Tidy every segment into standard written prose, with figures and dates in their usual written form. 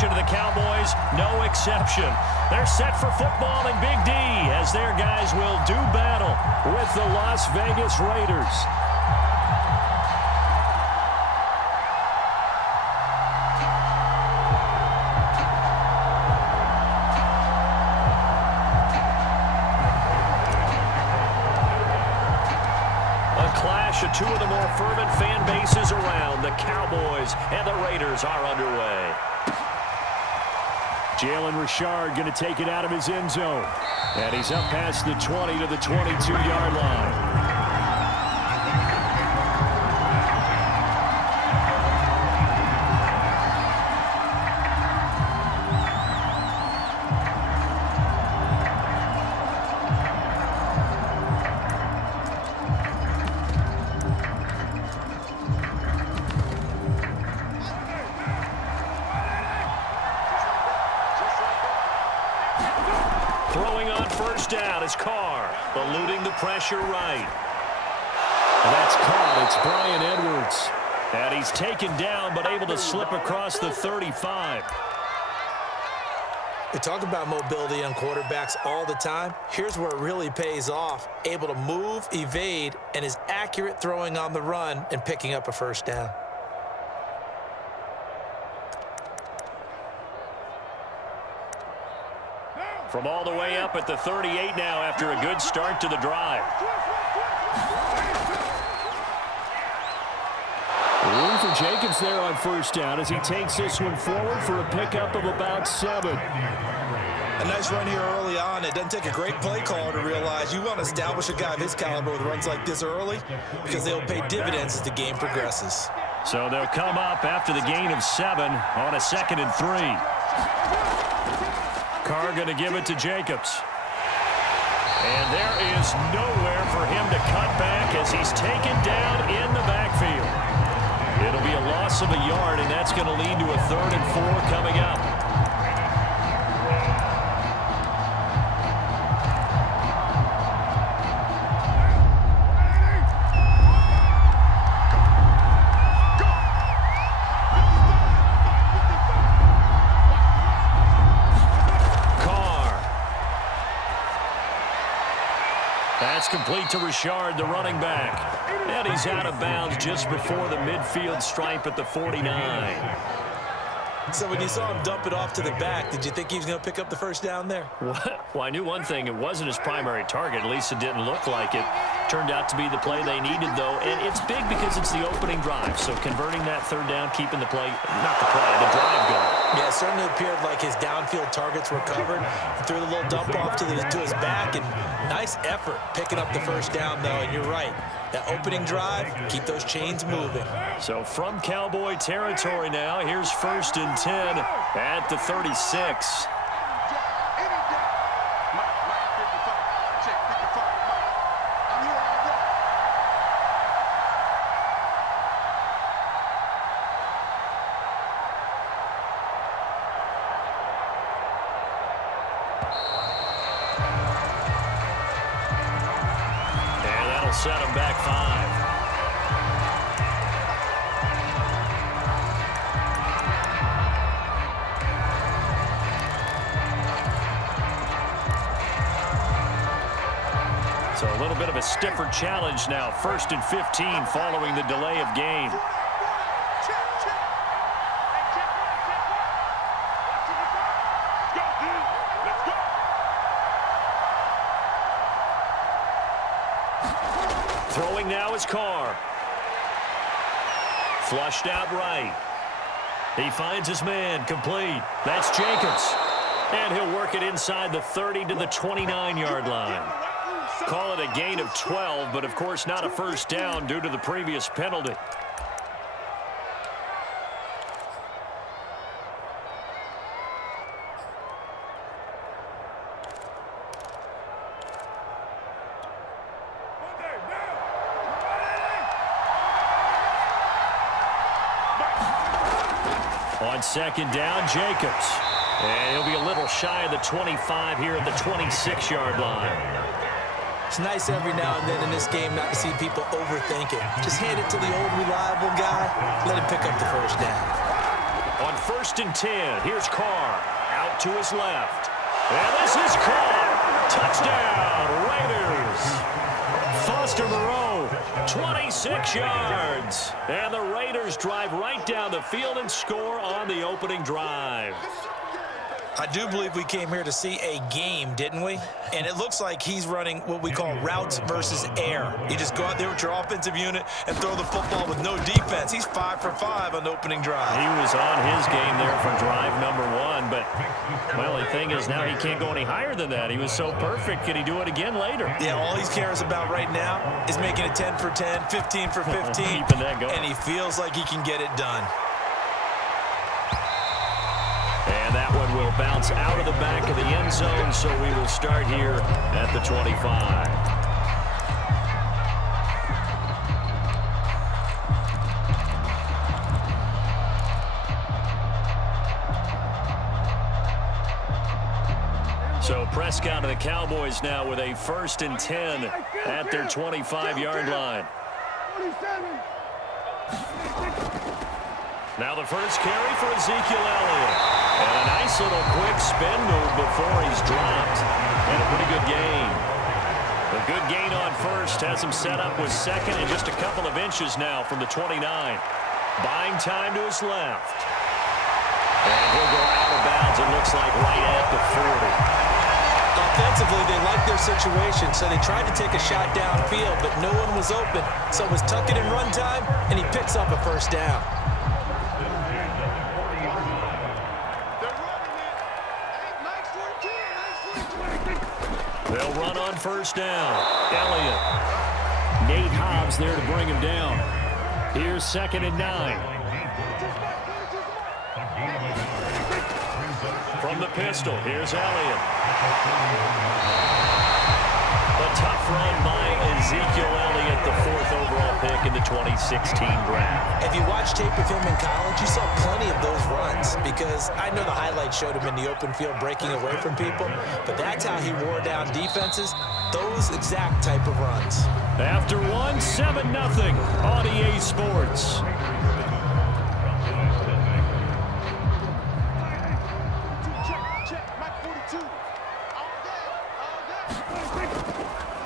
formation of the Cowboys, no exception. They're set for football in Big D as their guys will do battle with the Las Vegas Raiders. Of two of the more fervent fan bases around. The Cowboys and the Raiders are underway. Jalen Richard going to take it out of his end zone. And he's up past the 20 to the 22-yard line. Down is Carr, eluding the pressure right. And that's caught. It's Bryan Edwards. And he's taken down, but able to slip across the 35. We talk about mobility on quarterbacks all the time. Here's where it really pays off. Able to move, evade, and is accurate throwing on the run and picking up a first down. From all the way up at the 38 now after a good start to the drive. Room for Jacobs there on first down as he takes this one forward for a pickup of about 7. A nice run here early on. It doesn't take a great play caller to realize you want to establish a guy of his caliber with runs like this early because they'll pay dividends as the game progresses. So they'll come up after the gain of 7 on a 2nd and 3. Carr going to give it to Jacobs. And there is nowhere for him to cut back as he's taken down in the backfield. It'll be a loss of a yard, and that's going to lead to a 3rd and 4 coming up. That's complete to Richard, the running back. And he's out of bounds just before the midfield stripe at the 49. So when you saw him dump it off to the back, did you think he was going to pick up the first down there? Well, I knew one thing. It wasn't his primary target. At least it didn't look like it. Turned out to be the play they needed, though. And it's big because it's the opening drive. So converting that 3rd down, keeping the play, not the play, the drive going. Yeah, it certainly appeared like his downfield targets were covered. He threw the little dump off to his back, and nice effort picking up the first down, though. And you're right. That opening drive, keep those chains moving. So from Cowboy territory now, here's 1st and 10 at the 36. Set him back 5. So a little bit of a stiffer challenge now. 1st and 15 following the delay of game. Throwing now is Carr. Flushed out right. He finds his man, complete. That's Jacobs. And he'll work it inside the 30 to the 29-yard line. Call it a gain of 12, but of course not a first down due to the previous penalty. On 2nd down, Jacobs. And he'll be a little shy of the 25 here at the 26-yard line. It's nice every now and then in this game not to see people overthink it. Just hand it to the old reliable guy. Let him pick up the first down. On 1st and 10. Here's Carr out to his left. And this is caught. Touchdown, Raiders. Foster Moreau, 26 yards. And the Raiders drive right down the field and score on the opening drive. I do believe we came here to see a game, didn't we? And it looks like he's running what we call routes versus air. You just go out there with your offensive unit and throw the football with no defense. He's 5 for 5 on the opening drive. He was on his game there for drive number 1, but, well, the thing is now he can't go any higher than that. He was so perfect. Can he do it again later? Yeah, all he cares about right now is making it 10 for 10, 15 for 15. Keeping that going. And he feels like he can get it done. And that one will bounce out of the back of the end zone, so we will start here at the 25. So Prescott and the Cowboys now with a 1st and 10 at their 25-yard line. Now the first carry for Ezekiel Elliott. And a nice little quick spin move before he's dropped. And a pretty good gain. A good gain on first has him set up with 2nd and just a couple of inches now from the 29. Buying time to his left. And he'll go out of bounds, it looks like right at the 40. Offensively, they liked their situation, so they tried to take a shot downfield, but no one was open. So it was tuck it in run time, and he picks up a 1st down. They'll run on 1st down. Elliott. Nate Hobbs there to bring him down. Here's 2nd and 9. From the pistol, here's Elliott. A tough run by Ezekiel Elliott, the 4th overall pick in the 2016 draft. If you watch tape of him in college, you saw plenty of those runs because I know the highlights showed him in the open field breaking away from people, but that's how he wore down defenses, those exact type of runs. After 7-0 on EA Sports.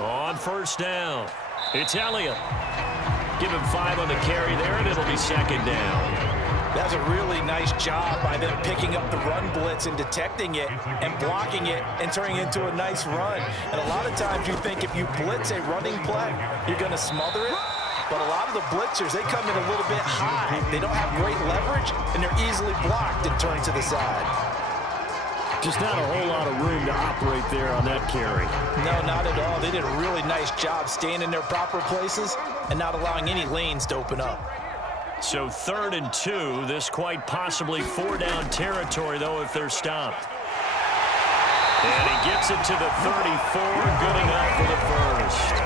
On 1st down, it's Elliott. Give him 5 on the carry there, and it'll be 2nd down. That's a really nice job by them picking up the run blitz and detecting it and blocking it and turning it into a nice run. And a lot of times you think if you blitz a running play, you're going to smother it. But a lot of the blitzers, they come in a little bit high. They don't have great leverage, and they're easily blocked and turned to the side. Just not a whole lot of room to operate there on that carry. No, not at all. They did a really nice job staying in their proper places and not allowing any lanes to open up. So 3rd and 2, this quite possibly 4-down territory, though, if they're stopped. And he gets it to the 34, good enough for the 1st.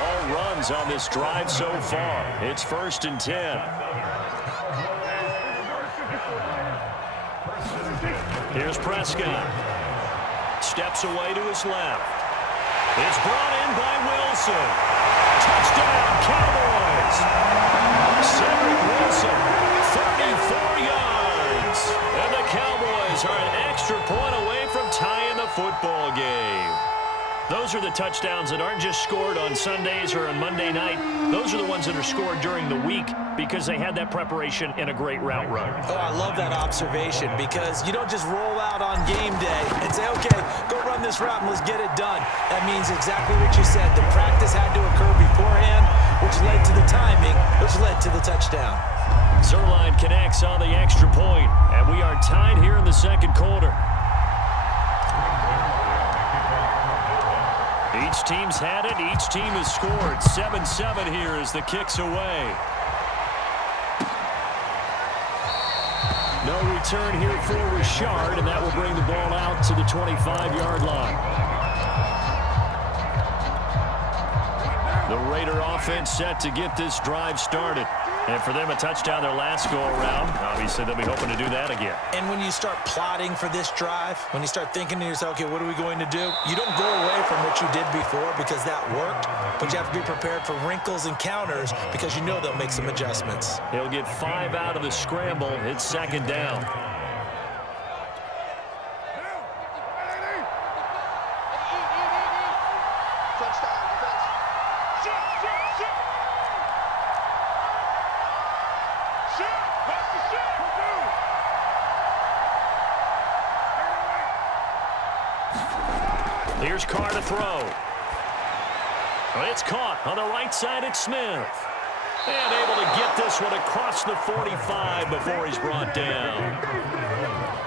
All runs on this drive so far. It's 1st and 10. Here's Prescott. Steps away to his left. It's brought in by Wilson. Touchdown, Cowboys. Cedric Wilson, 34 yards. And the Cowboys are an extra point away from tying the football game. Those are the touchdowns that aren't just scored on Sundays or on Monday night. Those are the ones that are scored during the week because they had that preparation in a great route run. Oh, I love that observation because you don't just roll out on game day and say, okay, go run this route and let's get it done. That means exactly what you said. The practice had to occur beforehand, which led to the timing, which led to the touchdown. Zerline connects on the extra point, and we are tied here in the 2nd quarter. Each team's had it. Each team has scored. 7-7 here as the kick's away. No return here for Richard, and that will bring the ball out to the 25-yard line. The Raider offense set to get this drive started. And for them, a touchdown their last go-around. Obviously, they'll be hoping to do that again. And when you start plotting for this drive, when you start thinking to yourself, okay, what are we going to do? You don't go away from what you did before because that worked, but you have to be prepared for wrinkles and counters because you know they'll make some adjustments. He'll get 5 out of the scramble. It's second down. Here's Carr to throw. It's caught on the right side. It's Smith. And able to get this one across the 45 before he's brought down.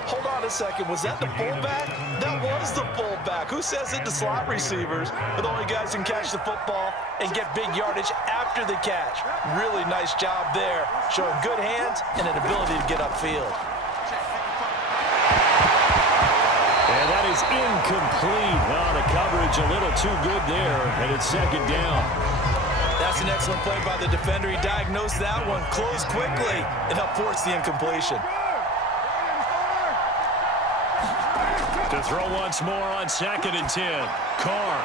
Hold on a second. Was that the fullback? That was the fullback. Who says it to slot receivers? But the only guys who can catch the football and get big yardage after the catch. Really nice job there, showing good hands and an ability to get upfield. And that is incomplete. Well, the coverage a little too good there, and it's second down. That's an excellent play by the defender. He diagnosed that one, closed quickly, and helped force the incompletion. To throw once more on 2nd and 10. Carr.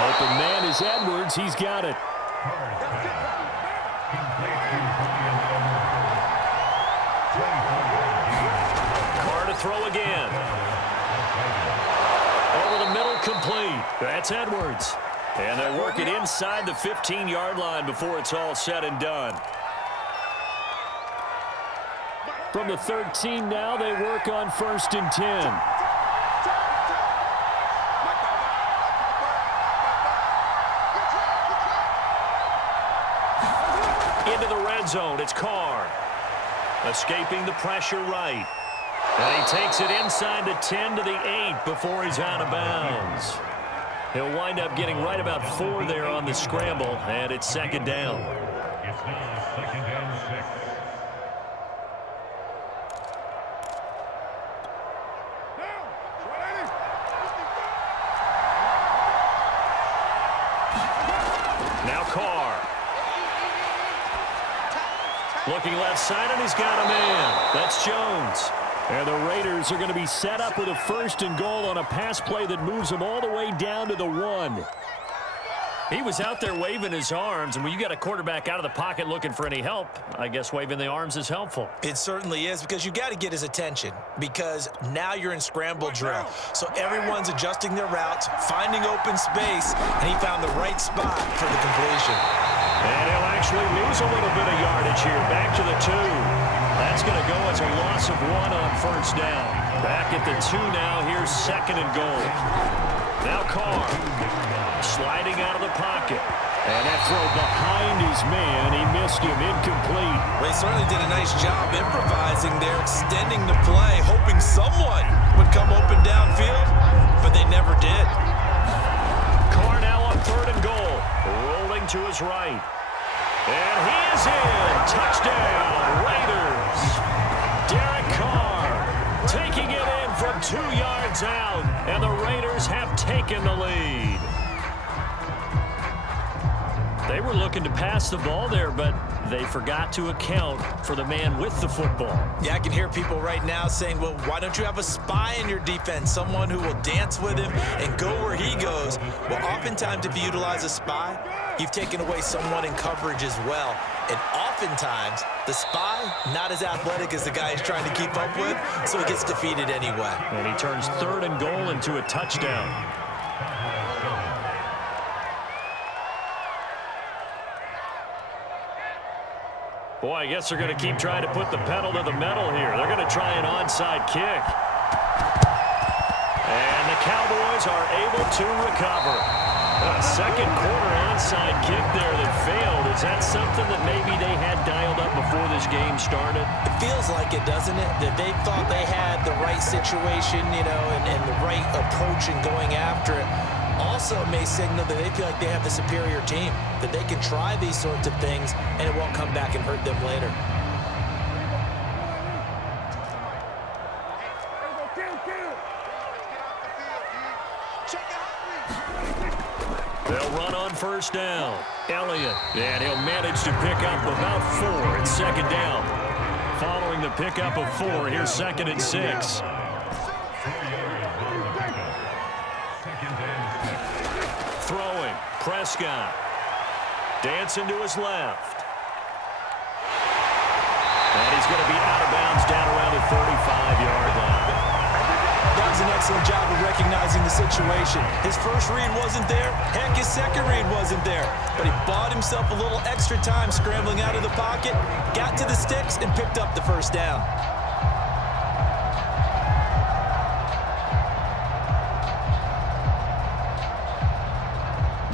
Open man is Edwards. He's got it. Carr to throw again. Over the middle, complete. That's Edwards. And they'll work it inside the 15-yard line before it's all said and done. From the 13 now, they work on 1st and 10. Into the red zone, it's Carr. Escaping the pressure right. And he takes it inside the 10 to the 8 before he's out of bounds. He'll wind up getting right about 4 there on the scramble, and it's second down. Now Carr. Looking left side, and he's got a man. That's Jones. And the Raiders are going to be set up with a 1st and goal on a pass play that moves them all the way down to the 1. He was out there waving his arms, and when you got a quarterback out of the pocket looking for any help, I guess waving the arms is helpful. It certainly is, because you got to get his attention, because now you're in scramble drill. So everyone's adjusting their routes, finding open space, and he found the right spot for the completion. And he'll actually lose a little bit of yardage here, back to the 2. That's going to go as a loss of 1 on 1st down. Back at the 2 now. Here's 2nd and goal. Now Carr sliding out of the pocket. And that throw behind his man. He missed him. Incomplete. They certainly did a nice job improvising there, extending the play, hoping someone would come open downfield, but they never did. Carr now on 3rd and goal. Rolling to his right. And he is in. Touchdown, Raiders. Derek Carr taking it in from 2 yards out, and the Raiders have taken the lead. They were looking to pass the ball there, but they forgot to account for the man with the football. Yeah, I can hear people right now saying, well, why don't you have a spy in your defense, someone who will dance with him and go where he goes? Well, oftentimes if you utilize a spy, you've taken away someone in coverage as well. And oftentimes, the spy, not as athletic as the guy he's trying to keep up with, so he gets defeated anyway. And he turns 3rd and goal into a touchdown. Boy, I guess they're going to keep trying to put the pedal to the metal here. They're going to try an onside kick. And the Cowboys are able to recover. A second quarter onside kick there that failed. Is that something that maybe they had dialed up before this game started? It feels like it, doesn't it? That they thought they had the right situation, you know, and the right approach in going after it. Also may signal that they feel like they have the superior team, that they can try these sorts of things and it won't come back and hurt them later. They'll run on 1st down. Elliott, and he'll manage to pick up about 4. It's second down. Following the pickup of 4, here's 2nd and 6. Throwing, Prescott. Dancing to his left. And he's going to be out of bounds down around the 35-yard line. That was an excellent job of recognizing the situation. His first read wasn't there. Heck, his second read wasn't there. But he bought himself a little extra time scrambling out of the pocket, got to the sticks, and picked up the first down.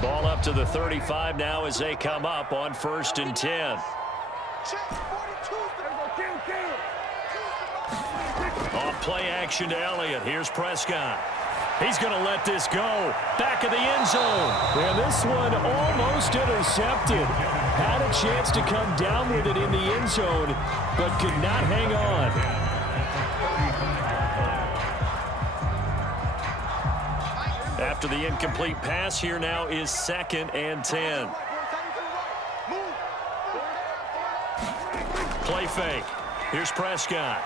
Ball up to the 35 now as they come up on 1st and 10. Off play action to Elliott. Here's Prescott. He's going to let this go. Back of the end zone. And this one almost intercepted. Had a chance to come down with it in the end zone, but could not hang on. After the incomplete pass, here now is 2nd and 10. Play fake. Here's Prescott.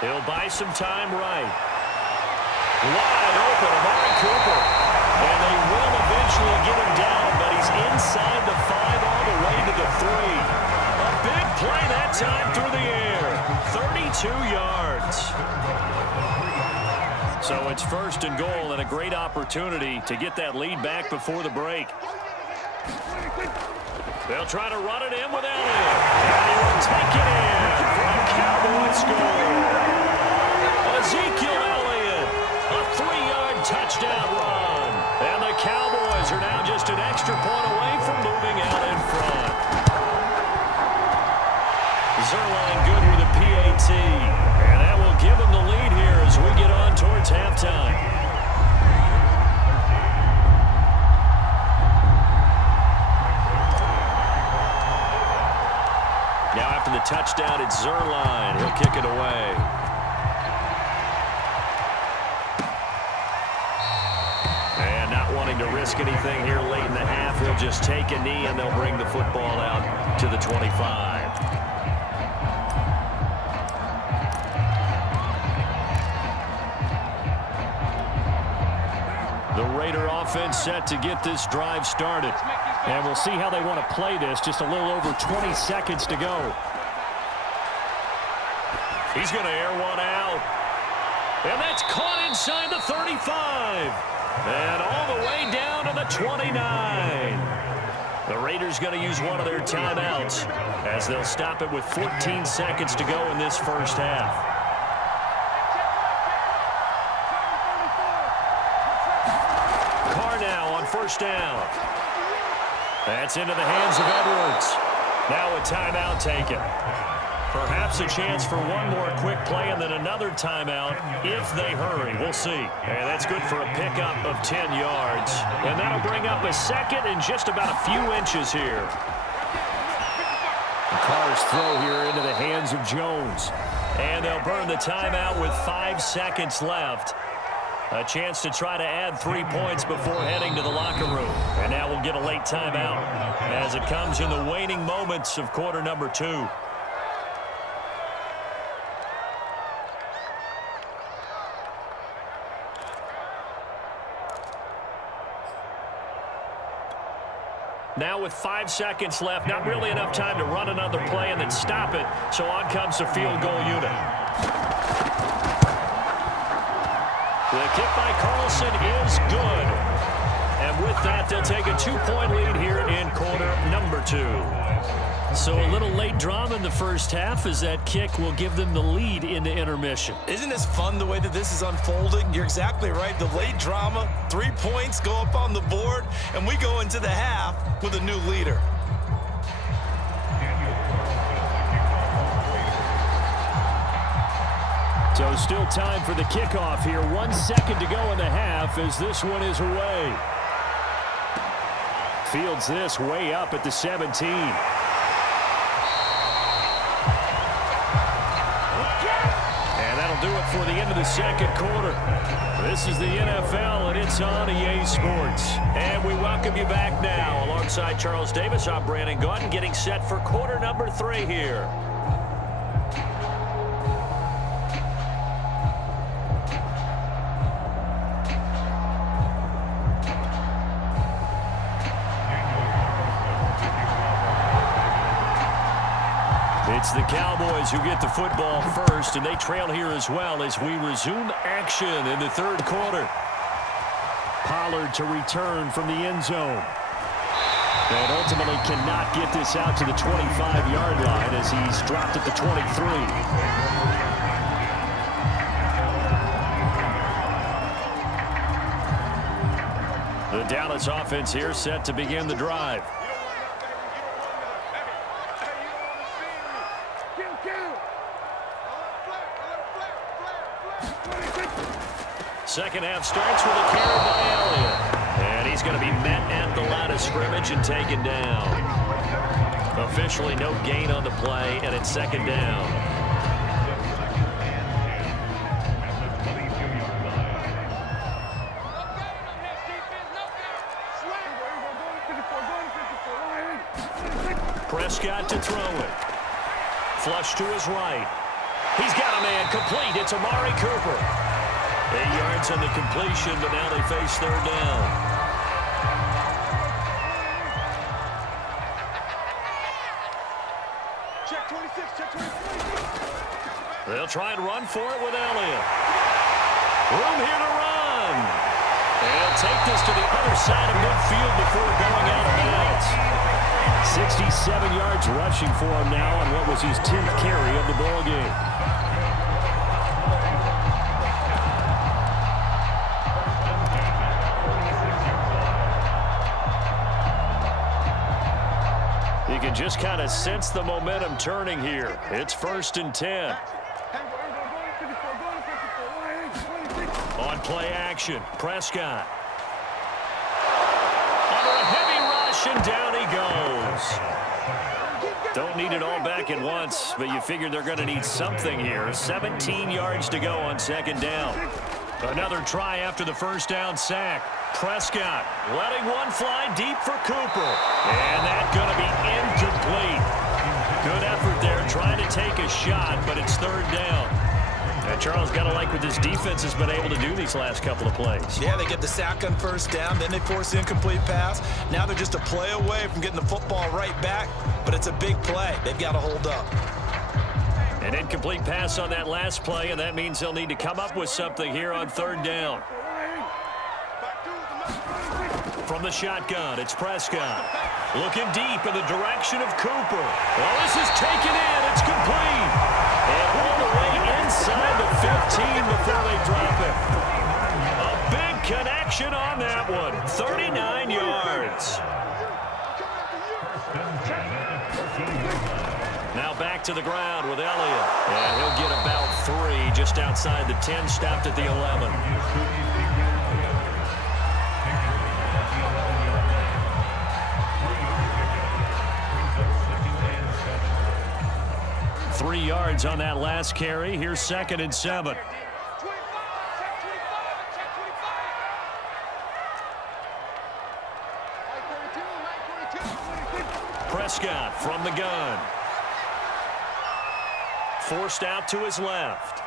He'll buy some time right. Wide open, Amari Cooper. And they will eventually get him down, but he's inside the 5 all the way to the 3. A big play that time through the air. 32 yards. So it's 1st and goal and a great opportunity to get that lead back before the break. They'll try to run it in with Elliott. And he will take it in for a Cowboy score. Ezekiel Elliott, a 3-yard touchdown run. And the Cowboys are now just an extra point away from moving out in front. Zerline good with a PAT. And that will give them the lead here as we get on towards halftime. Now after the touchdown, it's Zerline. He'll kick it away. And not wanting to risk anything here late in the half, he'll just take a knee and they'll bring the football out to the 25. The Raider offense set to get this drive started. And we'll see how they want to play this. Just a little over 20 seconds to go. He's going to air one out. And that's caught inside the 35. And all the way down to the 29. The Raiders going to use one of their timeouts as they'll stop it with 14 seconds to go in this first half. First down. That's into the hands of Edwards. Now a timeout taken. Perhaps a chance for one more quick play and then another timeout if they hurry. We'll see. And that's good for a pickup of 10 yards. And that'll bring up a 2nd and just about a few inches here. The Carr's throw here into the hands of Jones. And they'll burn the timeout with 5 seconds left. A chance to try to add 3 points before heading to the locker room. And now we'll get a late timeout as it comes in the waning moments of quarter number 2. Now with 5 seconds left, not really enough time to run another play and then stop it. So on comes the field goal unit. The kick by Carlson is good. And with that, they'll take a 2-point lead here in quarter number 2. So a little late drama in the first half as that kick will give them the lead into intermission. Isn't this fun the way that this is unfolding? You're exactly right. The late drama, 3 points go up on the board, and we go into the half with a new leader. So still time for the kickoff here. 1 second to go in the half as this one is away. Fields this way up at the 17. And that'll do it for the end of the second quarter. This is the NFL, and it's on EA Sports. And we welcome you back now. Alongside Charles Davis, I'm Brandon Gaudin, getting set for quarter number 3 here. It's the Cowboys who get the football first, and they trail here as well as we resume action in the third quarter. Pollard to return from the end zone. And ultimately cannot get this out to the 25-yard line as he's dropped at the 23. The Dallas offense here set to begin the drive. Second half starts with a carry by Elliott. And he's going to be met at the line of scrimmage and taken down. Officially no gain on the play, and it's second down. Prescott to throw it. Flush to his right. He's got a man complete. It's Amari Cooper. 8 yards on the completion, but now they face third down. Check 26, check 26. They'll try and run for it with Elliott. Room here to run. They'll take this to the other side of midfield before going out of bounds. 67 yards rushing for him now on what was his 10th carry of the ball game. You can just kind of sense the momentum turning here. It's 1st and 10. On play action, Prescott. Under a heavy rush, and down he goes. Don't need it all back at once, but you figure they're going to need something here. 17 yards to go on second down. Another try after the first down sack. Prescott letting one fly deep for Cooper. And that's going to be incomplete. Good effort there trying to take a shot, but it's third down. And Charles, got to like what this defense has been able to do these last couple of plays. Yeah, they get the sack on first down, then they force the incomplete pass. Now they're just a play away from getting the football right back, but it's a big play. They've got to hold up. An incomplete pass on that last play, and that means they'll need to come up with something here on third down. From the shotgun, it's Prescott. Looking deep in the direction of Cooper. Well, this is taken in. It's complete. And all the way inside the 15 before they drop it. A big connection on that one. 39 yards. Now back to the ground with Elliott. And he'll get about 3 just outside the 10, stopped at the 11. 3 yards on that last carry. Here's 2nd and 7. Prescott from the gun. Forced out to his left.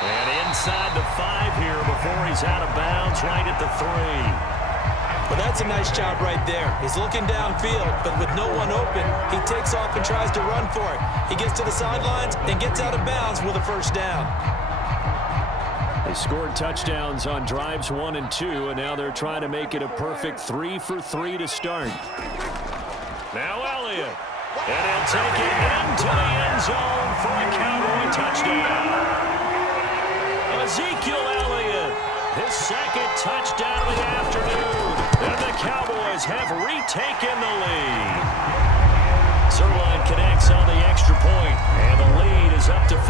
And inside the 5 here before he's out of bounds, right at the 3. Well, that's a nice job right there. He's looking downfield, but with no one open, he takes off and tries to run for it. He gets to the sidelines and gets out of bounds with a first down. They scored touchdowns on drives 1 and 2, and now they're trying to make it a perfect 3 for 3 to start. Now Elliott. And he'll take it into the end zone for a Cowboy touchdown. Ezekiel Elliott, his 2nd touchdown of the afternoon. And the Cowboys have retaken the lead. Zerline connects on the extra point, and the lead is up to 5.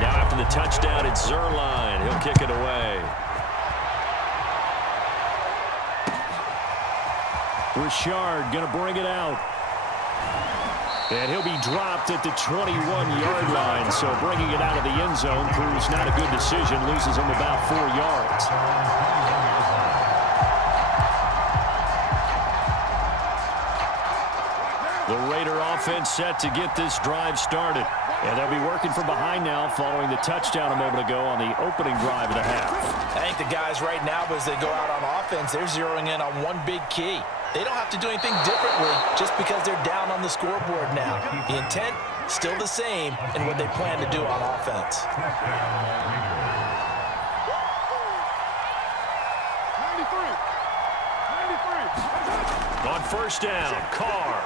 Now after the touchdown, it's Zerline. He'll kick it away. Richard going to bring it out. And he'll be dropped at the 21-yard line. So bringing it out of the end zone proves not a good decision. Loses him about 4 yards. The Raider offense set to get this drive started. And they'll be working from behind now following the touchdown a moment ago on the opening drive of the half. I think the guys right now, as they go out on offense, they're zeroing in on one big key. They don't have to do anything differently just because they're down on the scoreboard now. The intent, still the same in what they plan to do on offense. 93. On first down, Carr.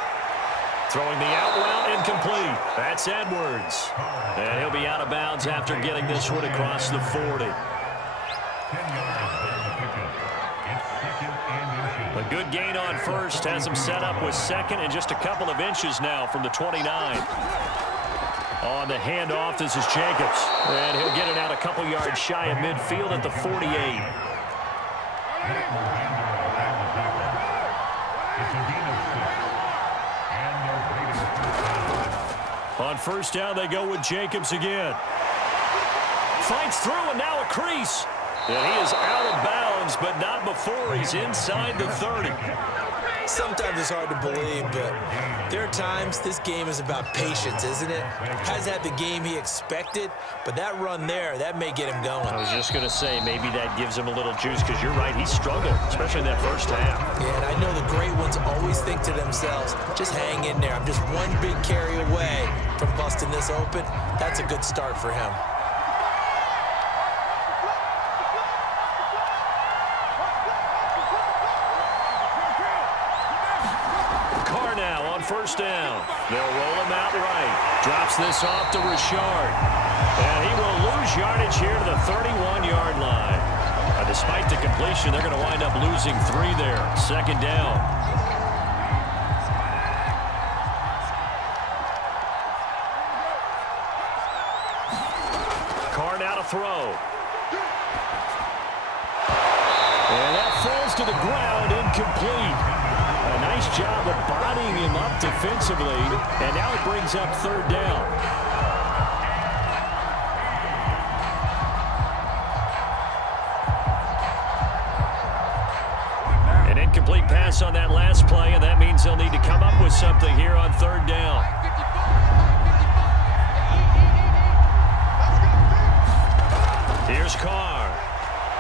Throwing the out route incomplete. That's Edwards. And he'll be out of bounds after getting this one across the 40. A good gain on first has him set up with second and just a couple of inches now from the 29. On the handoff, this is Jacobs. And he'll get it out a couple yards shy of midfield at the 48. On first down, they go with Jacobs again. Fights through, and now a crease. And he is out of bounds, but not before he's inside the 30. Sometimes it's hard to believe, but there are times this game is about patience, isn't it? Hasn't had the game he expected, but that run there, that may get him going. I was just going to say, maybe that gives him a little juice, because you're right, he struggled, especially in that first half. Yeah, and I know the great ones always think to themselves, just hang in there. I'm just one big carry away from busting this open. That's a good start for him. First down. They'll roll him out right. Drops this off to Richard. And he will lose yardage here to the 31-yard line. Despite the completion, they're going to wind up losing 3 there. Second down. Carr now to throw. And that falls to the ground, incomplete. A nice job of bodying him up defensively, and now it brings up third down. An incomplete pass on that last play, and that means they'll need to come up with something here on third down. Here's Carr.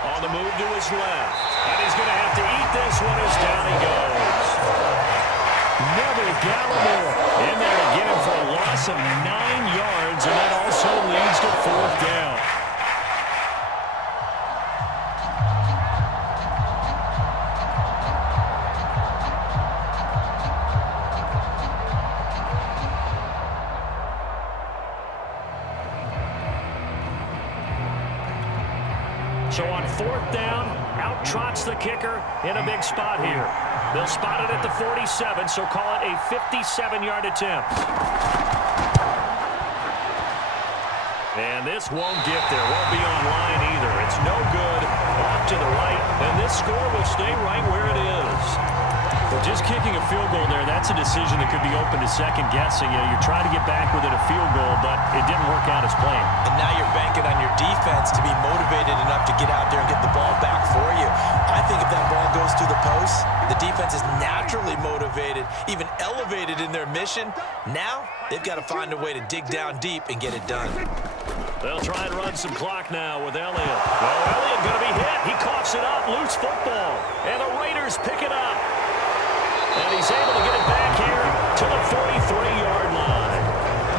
On the move to his left. And he's going to have to eat this one as down he goes. Neville Gallimore in there to get him for a loss of 9 yards, and that also leads to fourth down. So on fourth down, out trots the kicker in a big spot here. They'll spot it at the 47, so call it a 57-yard attempt. And this won't get there, won't be on line either. It's no good, off to the right, and this score will stay right where it is. Well, just kicking a field goal there, that's a decision that could be open to second guessing. You know, you're trying to get back within a field goal, but it didn't work out as planned. And now you're banking on your defense to be motivated enough to get out there and get the ball back for you. I think if that ball goes through the post, the defense is naturally motivated, even elevated in their mission. Now, they've got to find a way to dig down deep and get it done. They'll try and run some clock now with Elliott. Well, Elliott going to be hit. He coughs it up. Loose football. And the Raiders pick it up. And he's able to get it back here to the 43-yard line.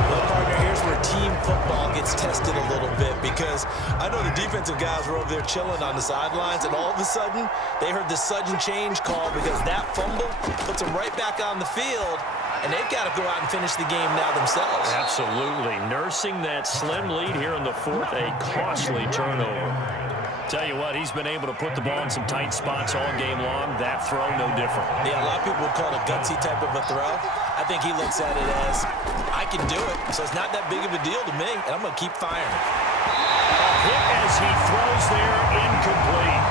Well, partner, here's where team football gets tested a little bit, because I know the defensive guys were over there chilling on the sidelines, and all of a sudden, they heard the sudden change call because that fumble puts them right back on the field, and they've got to go out and finish the game now themselves. Absolutely. Nursing that slim lead here in the fourth, a costly turnover. Tell you what, he's been able to put the ball in some tight spots all game long. That throw, no different. Yeah, a lot of people would call it a gutsy type of a throw. I think he looks at it as, I can do it, so it's not that big of a deal to me, and I'm going to keep firing. A hit as he throws there, incomplete.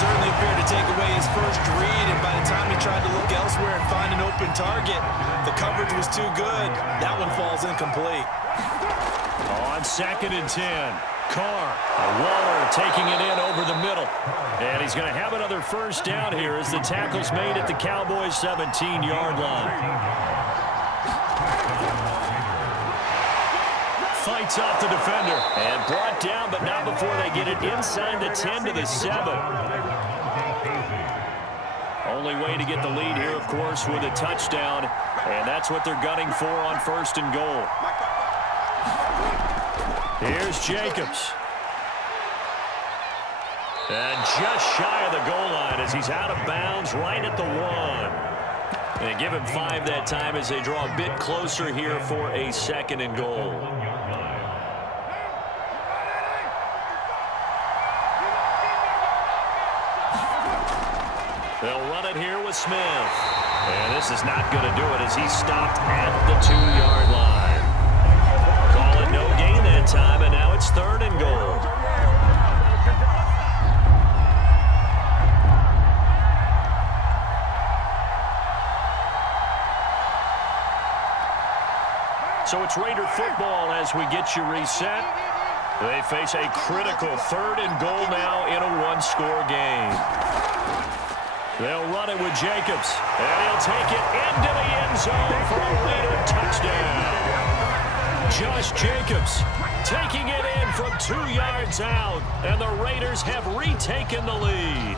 certainly appeared to take away his first read, and by the time he tried to look elsewhere and find an open target, the coverage was too good. That one falls incomplete. On 2nd and 10, Carr. Waller taking it in over the middle. And he's going to have another first down here as the tackle's made at the Cowboys' 17-yard line. Fights off the defender. And brought down, but not before they get it inside the 10 to the 7. Only way to get the lead here, of course, with a touchdown. And that's what they're gunning for on 1st and goal. Here's Jacobs. And just shy of the goal line as he's out of bounds right at the 1. And give him 5 that time as they draw a bit closer here for a 2nd and goal. They'll run it here with Smith. And this is not going to do it as he's stopped at the 2-yard line. Call it no gain that time, and now it's 3rd and goal. So it's Raider football as we get you reset. They face a critical 3rd and goal now in a 1-score game. They'll run it with Jacobs, and he'll take it into the end zone for a Raider touchdown. Josh Jacobs taking it in from 2 yards out, and the Raiders have retaken the lead.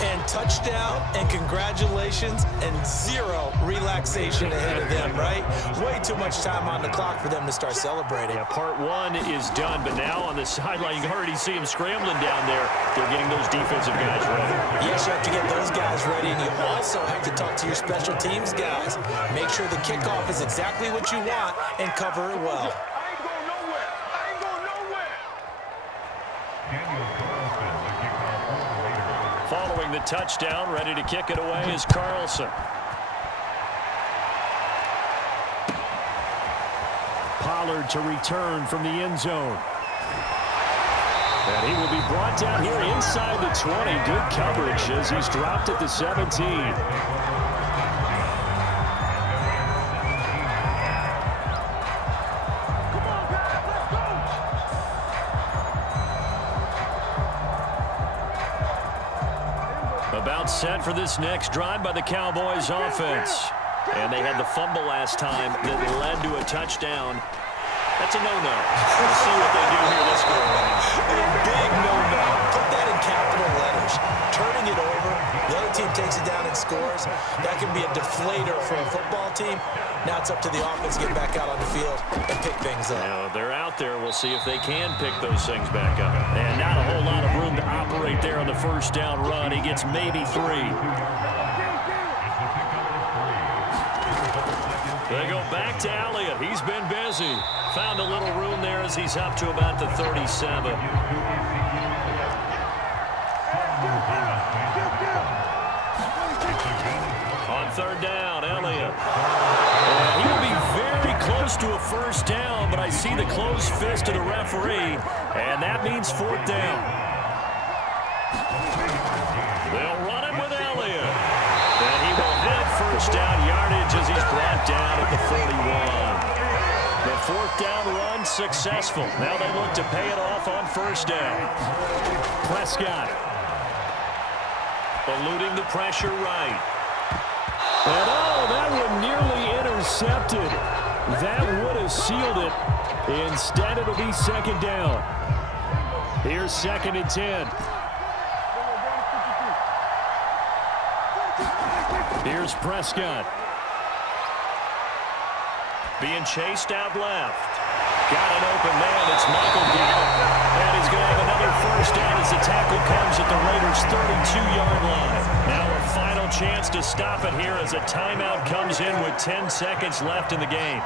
And touchdown, and congratulations, and 0 relaxation ahead of them, right? Way too much time on the clock for them to start celebrating. Yeah, part 1 is done, but now on the sideline, you can already see them scrambling down there. They're getting those defensive guys ready. Yes, you have to get those guys ready, and you also have to talk to your special teams guys. Make sure the kickoff is exactly what you want and cover it well. I ain't going nowhere. I ain't going nowhere. Following the touchdown, ready to kick it away is Carlson. Pollard to return from the end zone. And he will be brought down here inside the 20. Good coverage as he's dropped at the 17. About set for this next drive by the Cowboys offense. And they had the fumble last time that led to a touchdown. That's a no-no. We'll see what they do here this go around. A big no-no. Put that in capital letters. Turning it over, the other team takes it down and scores. That can be a deflator for a football team. Now it's up to the offense to get back out on the field and pick things up. Now, they're out there. We'll see if they can pick those things back up. And not a whole lot of room to operate there on the first down run. He gets maybe 3. They go back to Elliott. He's been busy. Found a little room there as he's up to about the 37. On 3rd down, Elliott. And he will be very close to a first down, but I see the closed fist of the referee, and that means 4th down. They'll run it with Elliott. And he will have first down yardage as he's brought down at the 41. The 4th down run successful. Now they look to pay it off on first down. Prescott. Eluding the pressure right. And oh, that one nearly intercepted. That would have sealed it. Instead, it'll be 2nd down. Here's 2nd and 10. Here's Prescott. Being chased out left. Got an open man. It's Michael Gallup. And he's going to have another first down as the tackle comes at the Raiders' 32-yard line. Now a final chance to stop it here as a timeout comes in with 10 seconds left in the game.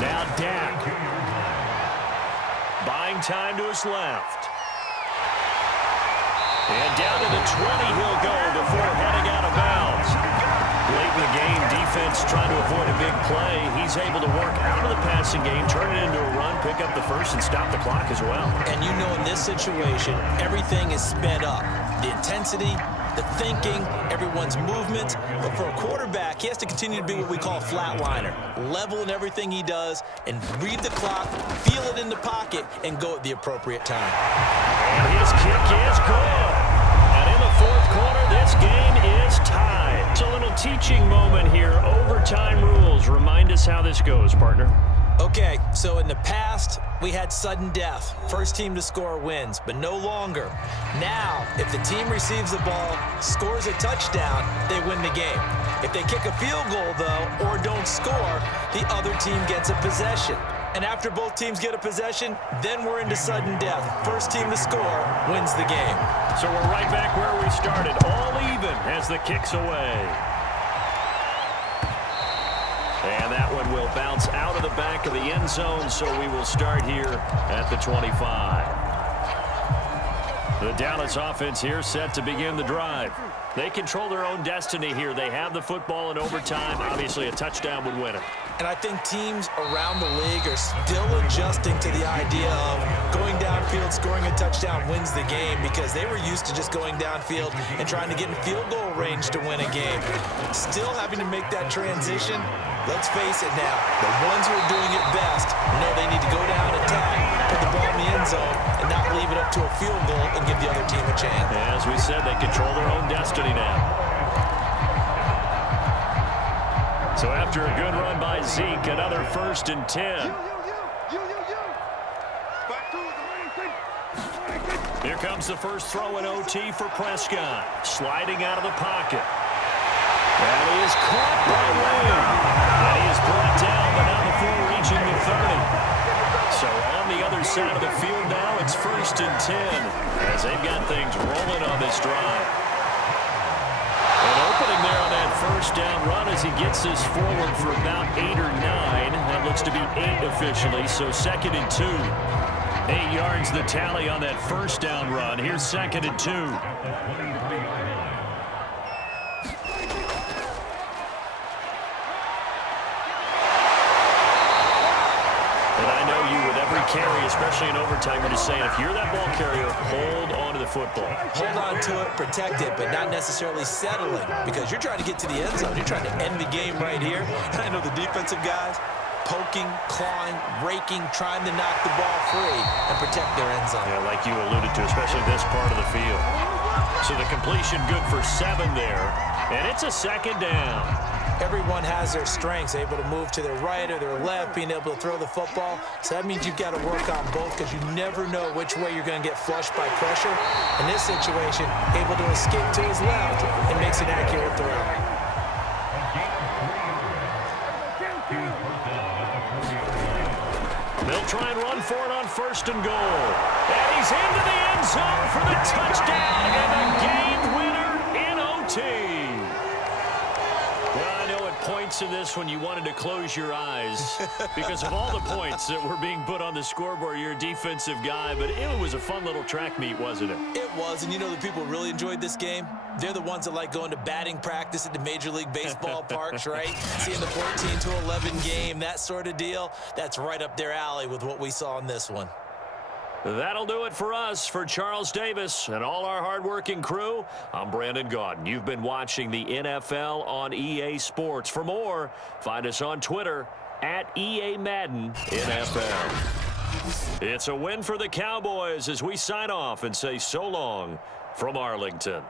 Now Dak. Buying time to his left. And down to the 20 he'll go before heading out of bounds. Late in the game. Defense trying to avoid a big play. He's able to work out of the passing game, turn it into a run, pick up the first, and stop the clock as well. And you know in this situation, everything is sped up. The intensity, the thinking, everyone's movement. But for a quarterback, he has to continue to be what we call a flatliner. Level in everything he does and read the clock, feel it in the pocket, and go at the appropriate time. And his kick is good. And in the fourth quarter, this game is tied. It's a little teaching moment here. Overtime rules. Remind us how this goes, partner. Okay, so in the past, we had sudden death. First team to score wins, but no longer. Now, if the team receives the ball, scores a touchdown, they win the game. If they kick a field goal, though, or don't score, the other team gets a possession. And after both teams get a possession, then we're into sudden death. First team to score wins the game. So we're right back where we started, all even as the kick's away. And that one will bounce out of the back of the end zone, so we will start here at the 25. The Dallas offense here set to begin the drive. They control their own destiny here. They have the football in overtime. Obviously, a touchdown would win it. And I think teams around the league are still adjusting to the idea of going downfield, scoring a touchdown wins the game, because they were used to just going downfield and trying to get in field goal range to win a game. Still having to make that transition. Let's face it now, the ones who are doing it best know they need to go down, attack, put the ball in the end zone, and not leave it up to a field goal and give the other team a chance. As we said, they control their own destiny now. So after a good run by Zeke, another 1st and 10. Here comes the first throw in OT for Prescott. Sliding out of the pocket. And he is caught by Wayne. And he is brought down, but now before reaching the 30. So on the other side of the field now, it's 1st and 10 as they've got things rolling on this drive. An opening there on that first down run as he gets this forward for about 8 or 9. That looks to be 8 officially, so 2nd and 2. 8 yards the tally on that first down run. Here's 2nd and 2. Carry, especially in overtime, we're just saying, if you're that ball carrier, hold on to the football. Hold on to it, protect it, but not necessarily settling, because you're trying to get to the end zone. You're trying to end the game right here. And I know the defensive guys poking, clawing, raking, trying to knock the ball free and protect their end zone. Yeah, like you alluded to, especially this part of the field. So the completion good for 7 there, and it's a 2nd down. Everyone has their strengths, able to move to their right or their left, being able to throw the football. So that means you've got to work on both, because you never know which way you're going to get flushed by pressure. In this situation, able to escape to his left and makes an accurate throw. They'll try and run for it on 1st and goal. And he's into the end zone for the touchdown and a game winner in OT. Well, I know at points in this when you wanted to close your eyes because of all the points that were being put on the scoreboard. You're a defensive guy, but it was a fun little track meet, wasn't it? It was, and you know the people really enjoyed this game? They're the ones that like going to batting practice at the Major League Baseball parks, right? Seeing the 14-11 game, that sort of deal. That's right up their alley with what we saw in this one. That'll do it for us. For Charles Davis and all our hardworking crew, I'm Brandon Gaudin. You've been watching the NFL on EA Sports. For more, find us on Twitter at EA Madden NFL. It's a win for the Cowboys as we sign off and say so long from Arlington.